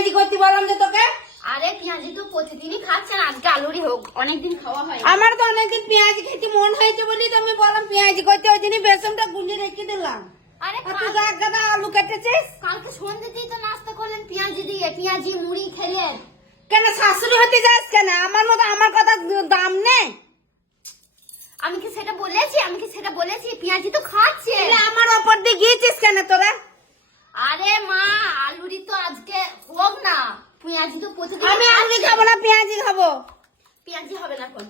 পেঁয়াজি করতে বললাম যে তোকে? আরে পেঁয়াজি তো প্রতিদিনই খাচ্ছেন, আজকে আলুরই হোক, অনেকদিন খাওয়া হয়। আমার তো অনেকদিন পেঁয়াজি খেতে মন হয়েছে বলি তো আমি বললাম পেঁয়াজি করতে, ওই জন্য বেসনটা গুঁজে রেখে দিলাম। আরে তুই এক গাদা আলু কেটেছিস কালকে সন্ধ্যেতেই তো নাস্তা করলেন পেঁয়াজি দিয়ে, পেঁয়াজি মুড়ি খেলেন। কেন? শাশুড়ি হতে যাস কেন? আমার মতো আমার কথা দাম নেই? আমি কি সেটা বলেছি? পেঁয়াজি তো খাচ্ছে। আমার ওপর দিয়ে গিয়েছিস কেন তোরা? আরে মা, আলুরি তো আজকে হোক না, পেঁয়াজি তো প্রতিদিন। আমি আলু খাবো না, পেঁয়াজি খাবো। পেঁয়াজি হবে না এখন।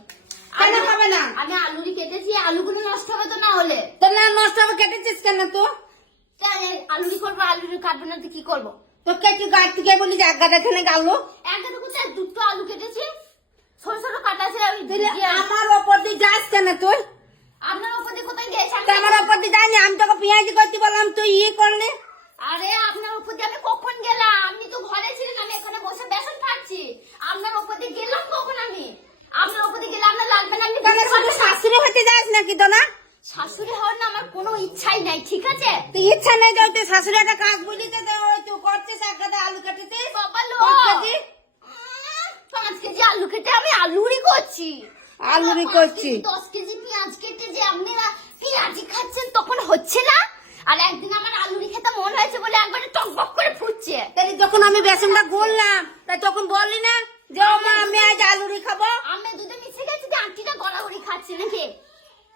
কেন হবে না? আমি আলুরি কেটেছি, আলুগুলো নষ্ট হবে তো না হলে। তো না নষ্ট হবে, কেটেছিস কেন তো? কেন আলুরি করবো? আলুরি কাটবো না তো কি করবো? তো কেটে গাছ থেকে বলি যে এক গাদা খেলে গালো। একটা কোথায় দুটো আলু কেটেছি, ছোট ছোট কাটা আছে। আমার ওপর দিয়ে যাস কেন তুই? আপনার ওপর দিয়ে কোথায় গেছেন? আমার ওপর দিয়ে যায়নি, আমি তোকে পেঁয়াজি করতে বললাম তুই ইয়ে করলে। আরে আপনার উপর দিয়ে আমি কখন গেলাম? আপনি তো ঘরে ছিলেন, আমি এখানে বসে বেসন খাচ্ছি। আপনার উপর দিয়ে গেলাম কখন আমি? আপনার উপর দিয়ে গেলে আপনার লাগবে না? আপনি শাশুড়ি হতে যাস নাকি তো না? শাশুড়ি হওয়ার না আমার কোনো ইচ্ছাই নাই, ঠিক আছে? তুই ইচ্ছা নেই তো তুই শাশুড়ি একটা কাজ বুঝলি তো তুই করছিস, এক গাদা আলু কেটেছিস। বাবা লো, 5 কেজি 5 কেজি আলু কেটে আমি আলুরি করছি। আলুরি করছি। 10 কেজি পেঁয়াজ কেটে যে আপনারা পেঁয়াজি খাচ্ছেন তখন হচ্ছে না? আর একদিন আমার আলুরি খেতে মন হয়েছে বলে একবারে টকবক করে ফুটছে। তাই যখন আমি বেসনটা গড়লাম তাই তখন বললি না যে ও মা আমি আজ আলুরি খাবো? আমি দুধে মিশে গেছে যে আন্টিটা গড়াগড়ি খাচ্ছে নাকি?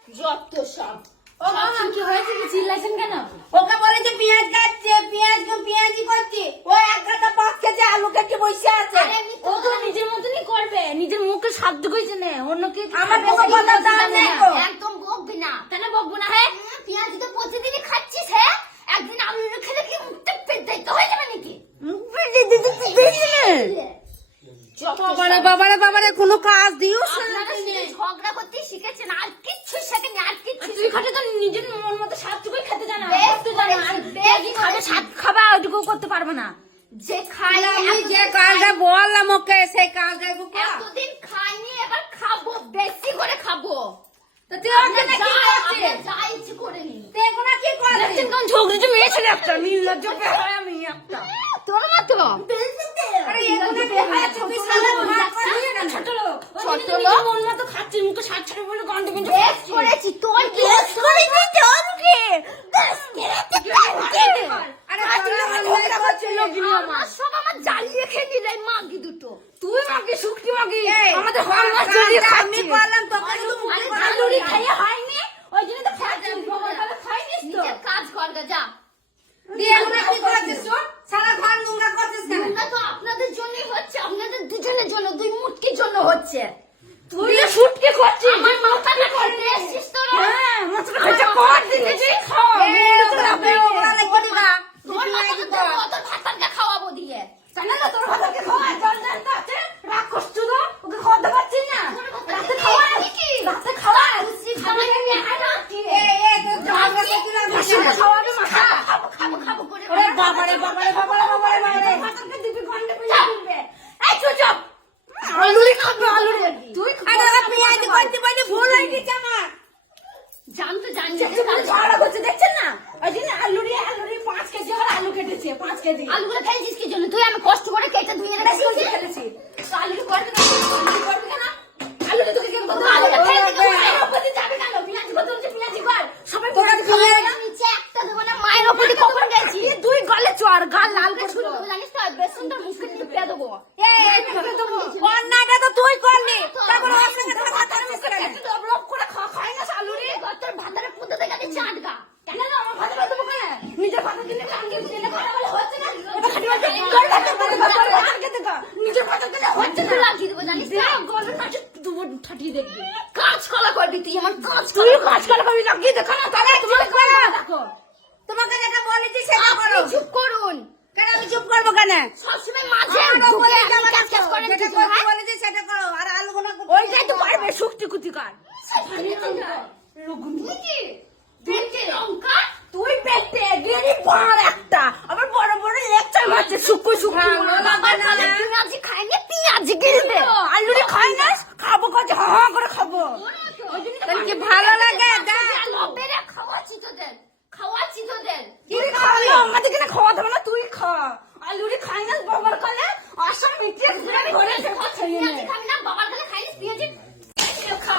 যত সব। ও মামা কি হয়েছে, কি চিল্লাছেন কেন? ওকে বলে যে পেঁয়াজ কাটছে, পেঁয়াজি করছে, ও এক গাদা 5 কেজি আলু কেটে বসে আছে। ও তো নিজের মতনই করবে, নিজের মুখে সাধ্য কইছে না, অন্যকে আমার মুখে কথা দাও নেই তো। একদম বকবি না। কেন বকবো না? হ্যাঁ, পেঁয়াজি তো প্রতিদিনই খাচ্ছিস। হ্যাঁ, একদিন আলু খেলে কি মুখটা পেট হয়ে যাবে নাকি? বাবারে কোনো কাজ দিও আপনারা শুধু ঝগড়া করতে শিখেছেন, আর কিচ্ছু শেখেনি, আর কিচ্ছু। তুই খাটে তো নিজের মন মতো সাতটুকুই খেতে জানা, করতে জানা, আর বেশি খাবে সাত খাবা ওইটুকু করতে পারবে না। যে খাই, আমি যে কাজটা বললাম ওকে সেই কাজটা এতদিন খাইনি, এবার খাবো, বেশি করে খাবো। তো তুই ওকে না কি করছিস? যা ইচ্ছে করে নি। তুই এখন কি করছিস? দেখছেন কোন ঝগড়ি যে মেয়ে ছেলে একটা, নির্লজ্জ বেহায়া আমি একটা। তোর মতো আরে এখন বেহায়া চুপি সালা ভাত খাইয়ে না। ছোট লোক মন মতো খাচ্ছিস, মুখে সাত ছাড়ে বলে গন্ডে গন্ডে বেশ করেছি। তোর বেশ করেছি তোরকে আরে তোরা করছিল কি আমার সব আমার জ্বালিয়ে খেয়ে নিলে মাগি দুটো। তুই মাগি, শুকটি মাগি, আমাদের হল হল মাছ মাছ জ্বালিয়ে আমি খাচ্ছি। বললাম তোকে শুধু মুখে কথা আলুরি বলি। খাইয়ে হয়নি, ওই জন্য তো খাচ্ছি। খাইনিস তো? নিজের কাজ কর গা, যা। দিয়ে এখন কি করছিস তুই? সারা ঘর নোংরা করছিস কেন? নোংরা তো আপনাদের জন্যই হচ্ছে, আপনাদের দুজনের জন্য, দুই মুটকির জন্য হচ্ছে। তুই ফুটকে করছিস। আমার মাথাটা করতে এসছিস তোরা? হ্যাঁ, মাছটা খরচা কর দিতেছি। তোর মাথাটা তো তোর ভাতারকে খাওয়াবো দিয়ে। জানা তোর ভাতাকে খাওয়া জল জল তো আছে। রাগ করছিস তো? ওকে খাওয়াতে পারছিস না? রাতে খাওয়া কি? রাতে খাওয়া। খাওয়াই নিয়ে হাঁটা কি? তোর ঝগড়া করছিস না? খাওয়াবে মাথা। খাবো করে। ওরে বাবারে। ভাতাকে দিবি গন্ডে পেয়ে দিবে। এই চুপ চুপ। আলুরি খাবে আলুরি। তুই খাবে পেঁয়াজি করতে বলি ভুল হয়ে গেছে আমার। জানতো ঝগড়া করছে দেখছেন না? ওই জন্য আলুরি 5 কেজি আর আলু কেটেছে 5 কেজি। আলুগুলো খেয়েছিস কি জন্য? তুই আমি কষ্ট করে কেটে ধুয়ে বেশি রেখেছি। ফেলেছি। তো আলুরি করবে না? করবে কেন? আলুরি তোকে কেন করতে আলুটা ফেলে দিবি, মায়ের উপরে যাবে কেন? পেঁয়াজি করতে হচ্ছে পেঁয়াজি কর। সবাই তোরা পেঁয়াজি খাওয়ায় না? নিচে একটা দেবো না, মায়ের ওপরে কখন গেছি? তুই গলে চড় গাল লাল করে ছুরি দেবো, জানিস তো? বেসনটা মুখে দিতে পেয়ে দেবো। অন্যায়টা তো তুই করলি। তারপর ওর সঙ্গে কথা মুখে একটু ডবলপ করে খাই না আলুরি। তোর ভাতারে পুঁতে দেখে দিচ্ছে আটকা। কেন না আমার ভাত দেবো কেন? নিজের ভাতের জন্য কাঙ্গে বুঝে কথা বলে হচ্ছে না। নিজের ভাতের জন্য হচ্ছে না। লাগিয়ে দেবো, জানিস তো? গলে নাচে দুবো ঠাটিয়ে দেখবি। কাজ কলা করবি তুই, আমার কাজ তুই কাজ করে কবি লাগিয়ে দেখো না তাহলে তোমাকে দেখো। তোমাকে যেটা বলেছি সেটা করো। চুপ করুন। কেন আমি চুপ করবো কেন? সবসময় মাঝে বলে কাজ করে যেটা দিচ্ছিস, করতে হ্যাঁ? বলেছি সেটা করো। আর আলু গোনা ওইটাই তো পারবে, শক্তি কুতিকার। তুই কি? তুই কি লঙ্কা? তুই পেটে গেরি পার একটা আবার বড় বড় লেকচার মারছে শুকু শুকু পেঁয়াজি খাইনি, পেঁয়াজি গিলবে। আলুরি খাই না খাবো কাজ হা হা করে খাবো। তোর কি ভালো লাগে? খাওয়াচ্ছি তোদের। তুই খাওয়ালো আমাদেরকে না খাওয়া দেবো না তুই খা। আলুরি খাই না পেঁয়াজ বাবার কালে আসল মিটিয়ে ঘুরে ঘুরে পেঁয়াজ খাবি না বাবার কালে খাইস পেঁয়াজ খা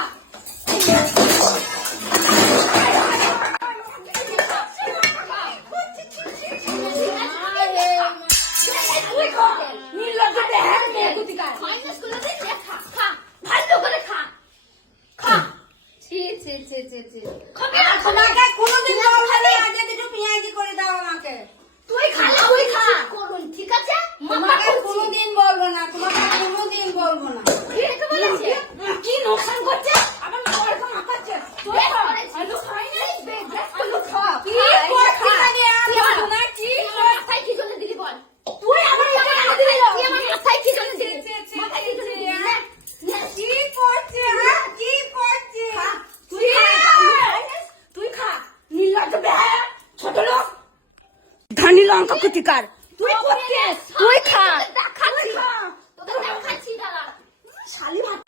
তোমাকে কোনোদিন বলবো না আজকে একটু পেঁয়াজি করে দাও আমাকে। ঠিক আছে তোমাকে কোনোদিন বলবো না, তোমাকে কোনোদিন বলবো না। কি নোকসান করছে আবার ওরকম মাখাচ্ছে তুই আলু খাই নাই আলু খা কি করছিস জানি আমি জানো না, কি মাথায় কি জন্য দিলি বল তুই আমার মাথায় দিলি তুই আমার মাথায় কি জন্য দিলি মাথায় কি জন্য দিলি না কি করছিস? হ্যাঁ, কি করছিস? তুই খা নীলজ বেহায়া ছোট লোক ধনী লঙ্কা কুতিকার তুই করছিস তুই খা তোদের দেখাচ্ছি দাঁড়া শালি ভাত